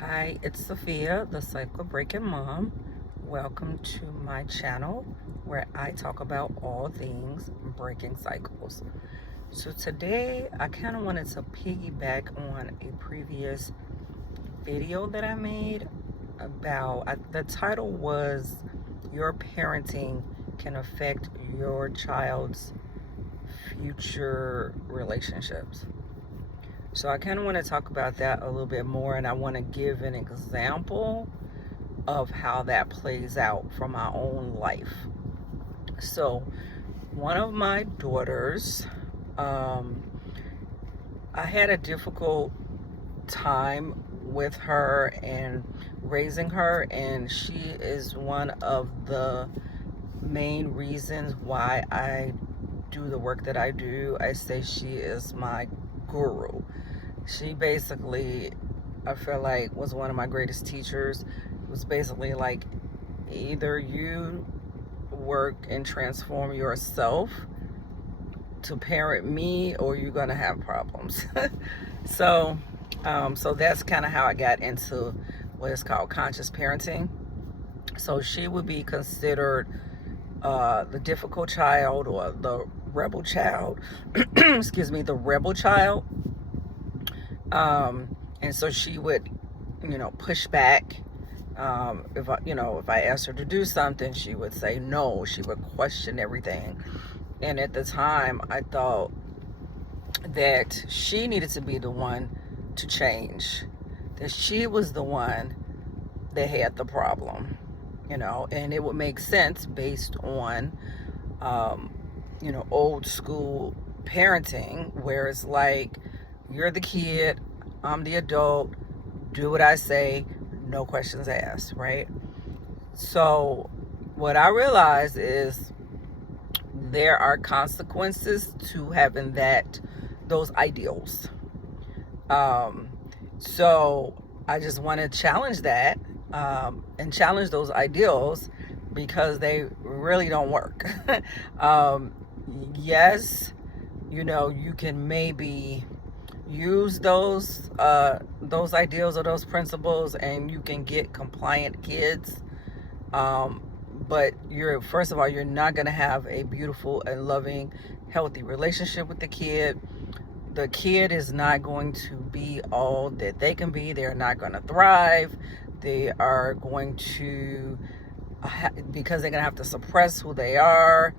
Hi, it's Sophia, the Cycle Breaking Mom. Welcome to my channel where I talk about all things breaking cycles. So today I kind of wanted to piggyback on a previous video that I made about, the title was Your Parenting Can Affect Your Child's Future Relationships. So I kind of want to talk about that a little bit more, and I want to give an example of how that plays out from my own life. So one of my daughters, I had a difficult time with her and raising her, and she is one of the main reasons why I do the work that I do. I say she is my guru. She basically, I feel like, was one of my greatest teachers. It was basically like, either you work and transform yourself to parent me, or you're gonna have problems. so so that's kind of how I got into what is called conscious parenting. So she would be considered the difficult child, or the rebel child. Excuse me, the rebel child. And so she would, push back. If I asked her to do something, she would say no. She would question everything. And at the time, I thought that she needed to be the one to change, that she was the one that had the problem, and it would make sense based on, old school parenting, where it's like, you're the kid, I'm the adult, do what I say, no questions asked, right? So what I realized is there are consequences to having those ideals. So I just want to challenge that, and challenge those ideals, because they really don't work. Yes, you can maybe use those ideals or those principles, and you can get compliant kids, but first of all, you're not going to have a beautiful and loving, healthy relationship with the kid. The kid is not going to be all that they can be. They're not going to thrive. They are going to, because they're going to have to suppress who they are.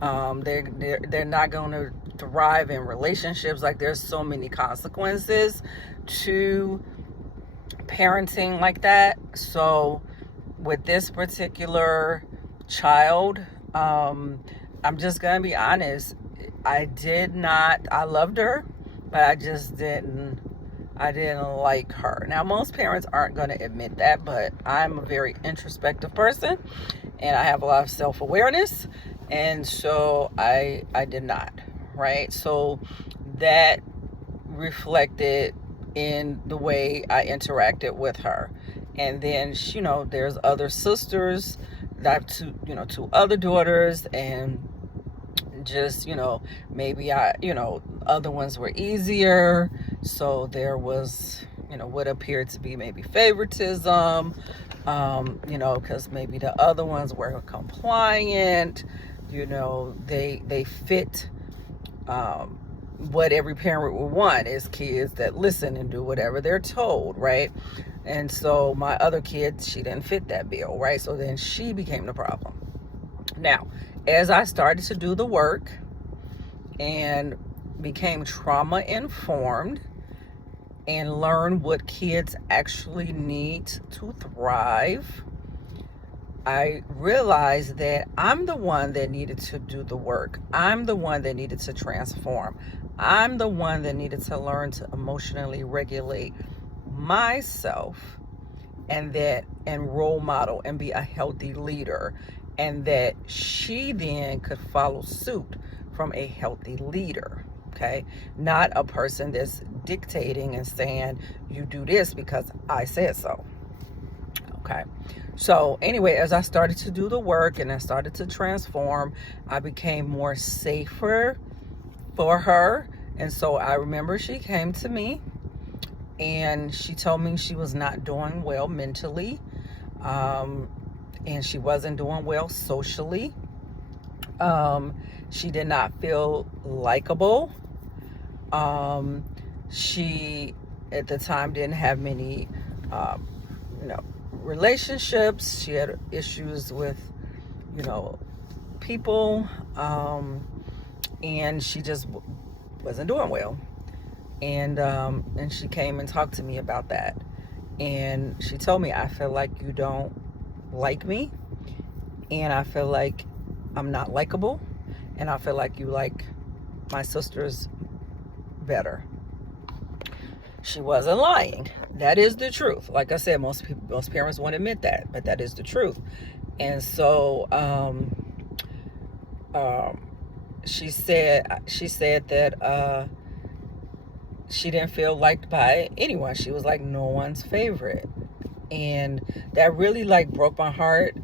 They're not going to thrive in relationships. Like, there's so many consequences to parenting like that. So with this particular child, I'm just gonna be honest, I loved her, but I didn't like her. Now, most parents aren't going to admit that, but I'm a very introspective person, and I have a lot of self-awareness, and so I did not, right? So that reflected in the way I interacted with her. And then, there's other sisters that I have two other daughters, and just, maybe other ones were easier. So there was, what appeared to be maybe favoritism, because maybe the other ones were compliant, they fit, what every parent would want, is kids that listen and do whatever they're told, right? And so my other kid, she didn't fit that bill, right? So then she became the problem. Now, as I started to do the work and became trauma informed and learn what kids actually need to thrive, I realized that I'm the one that needed to do the work. I'm the one that needed to transform. I'm the one that needed to learn to emotionally regulate myself, and role model and be a healthy leader, and that she then could follow suit from a healthy leader. Okay, not a person that's dictating and saying, you do this because I said so. Okay, so anyway, as I started to do the work and I started to transform, I became more safer for her. And so I remember she came to me, and she told me she was not doing well mentally, and she wasn't doing well socially. She did not feel likable. She at the time didn't have many relationships. She had issues with people, and she just wasn't doing well. And she came and talked to me about that, and she told me, I feel like you don't like me, and I feel like I'm not likable, and I feel like you like my sisters better. She wasn't lying. That is the truth. Like I said, most parents won't admit that, but that is the truth. And so she said that she didn't feel liked by anyone. She was like no one's favorite, and that really like broke my heart.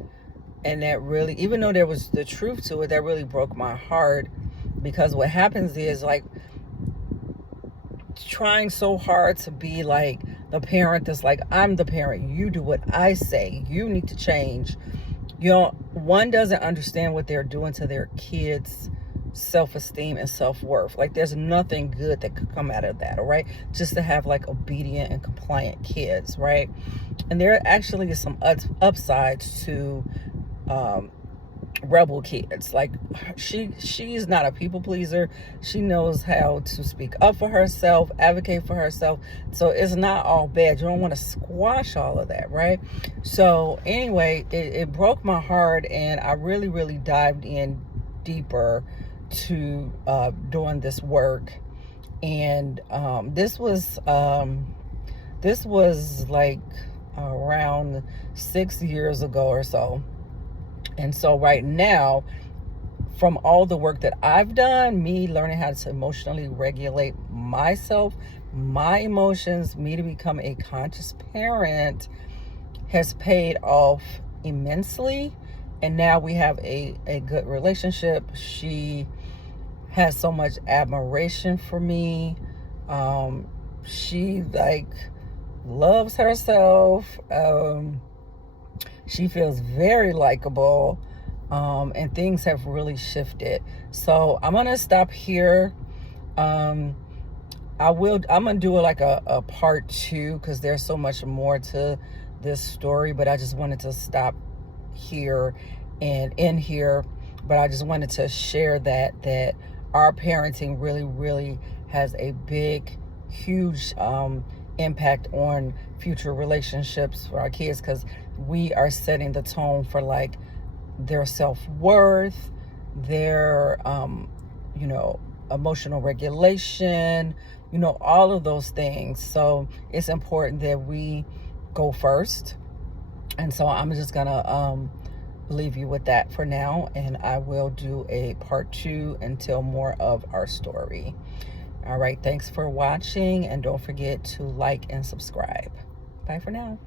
And that really, even though there was the truth to it, that really broke my heart, because what happens is, like, trying so hard to be like the parent that's like, I'm the parent, you do what I say, you need to change. One doesn't understand what they're doing to their kids' self-esteem and self-worth. Like, there's nothing good that could come out of that, all right? Just to have like obedient and compliant kids, right? And there actually is some upsides to rebel kids. Like, she's not a people pleaser. She knows how to speak up for herself, advocate for herself. So it's not all bad. You don't want to squash all of that, right? So anyway, it broke my heart, and I really, really dived in deeper to doing this work. And this was like around 6 years ago or so. And so right now, from all the work that I've done, me learning how to emotionally regulate myself, my emotions, me to become a conscious parent, has paid off immensely. And now we have a good relationship. She has so much admiration for me. She like loves herself. She feels very likable, and things have really shifted. So I'm gonna stop here. I'm gonna do like a part 2, because there's so much more to this story, but I just wanted to stop here and in here. But I just wanted to share that our parenting really, really has a big, huge impact on future relationships for our kids, because we are setting the tone for like their self-worth, their emotional regulation, all of those things. So it's important that we go first. And so I'm just gonna leave you with that for now, and I will do a part 2 and tell more of our story. All right, thanks for watching, and don't forget to like and subscribe. Bye for now.